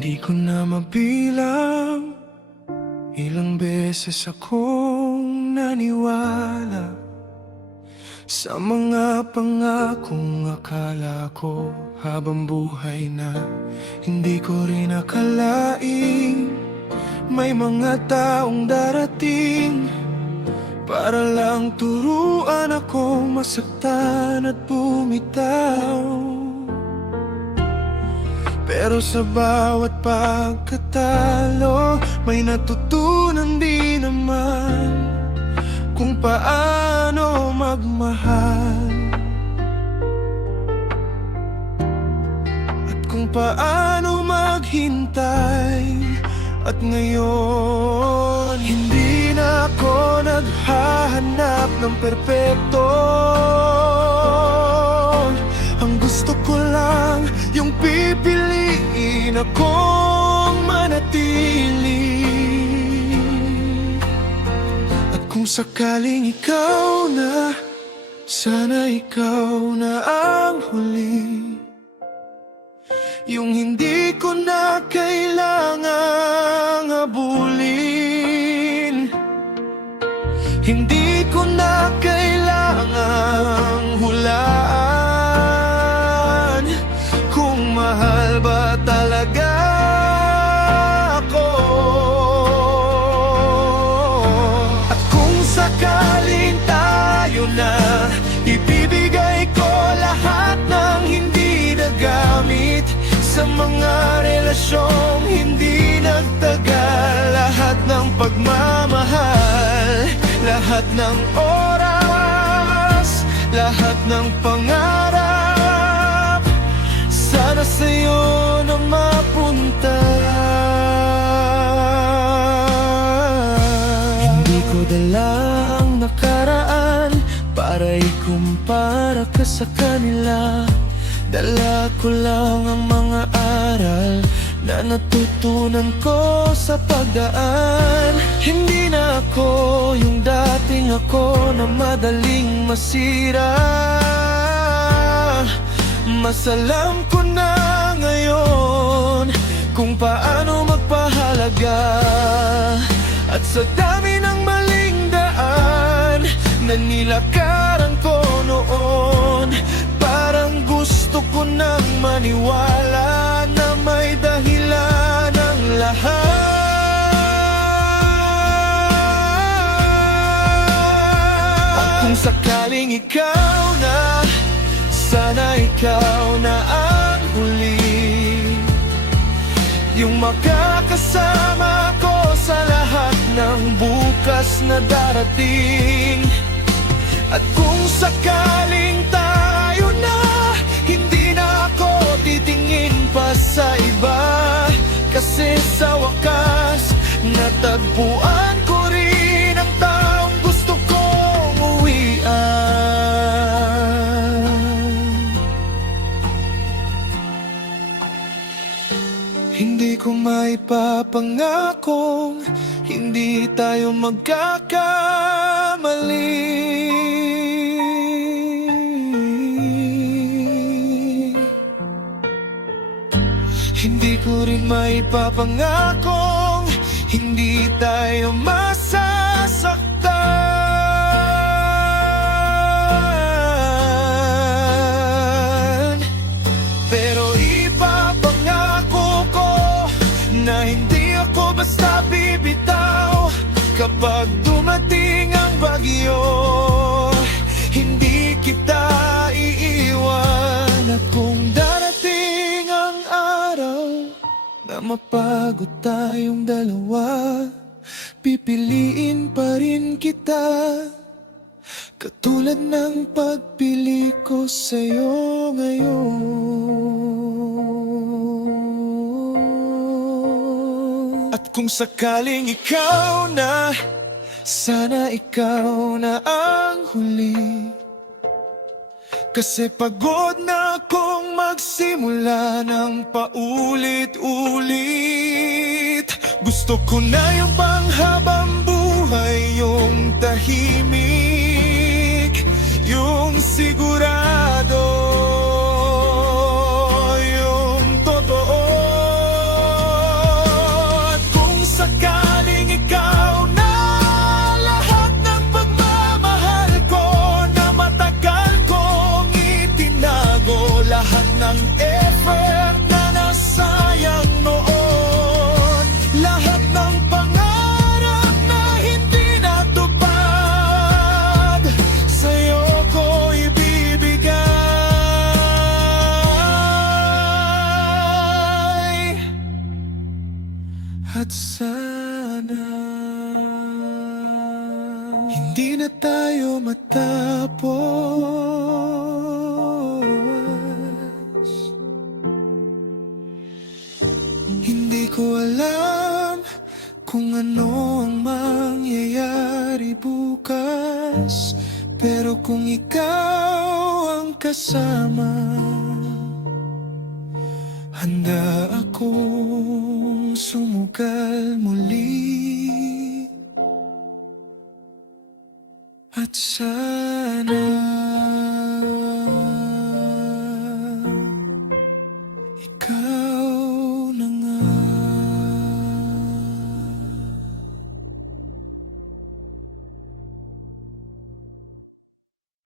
Hindi ko na mabilang ilang beses akong naniwala sa mga pangakong akala ko habang buhay na. Hindi ko rin akalaing may mga taong darating para lang turuan ako masaktan at bumitaw. Pero sa bawat pagkatalo, may natutunan din naman kung paano magmahal at kung paano maghintay. At ngayon, hindi na ako naghahanap ng perpekto. Ang gusto ko lang yung pipiliin akong manatili. At kung sakaling ikaw na, sana ikaw na ang huli, yung hindi ko na kailangang habulin, hindi ko na kailangang hulaan kung mahal ba talaga ako. At kung sakaling tayo na, ibibigay ko lahat ng hindi nagamit sa mga relasyong hindi nagtagal. Lahat ng pagmamahal, lahat ng oras, lahat ng pangarap, sana sa'yo na mapunta. Hindi ko dala ang nakaraan para ikumpara ka sa kanila. Dala ko lang ang mga aral na natutunan ko sa pagdaan. Hindi na ako yung dating ako na madaling masira. Mas alam ko na ngayon kung paano magpahalaga. At sa dami ng maling daan na nilakaran ko noon, parang gusto ko nang maniwala na may dahilan ang lahat. At kung sakaling ikaw na, sana ikaw na ang huli, yung makakasama ko sa lahat ng bukas na darating. At kung sakaling tayo na, hindi na ako titingin pa sa iba, kasi sa wakas natagpuan ko rin ang taong gusto kong uwian. Hindi ko maipapangakong hindi tayo magkakamali. Hindi ko rin maipapangakong hindi tayo masasaktan. Pero ipapangako ko na hindi ako basta bibitaw. Kapag dumating ang bagyo, hindi kita iiwan. At kung darating ang araw na mapagod tayong dalawa, pipiliin pa rin kita, katulad ng pagpili ko sa'yo ngayon. At kung sakaling ikaw na, sana ikaw na ang huli, kasi pagod na akong magsimula ng paulit-ulit. Gusto ko na yung panghabang buhay, yung tahimik, yung sigurado, yung totoo. At sana hindi na tayo matapos. Hindi ko alam kung ano ang mangyayari bukas, pero kung ikaw ang kasama, handa akong sumugal muli. At sana ikaw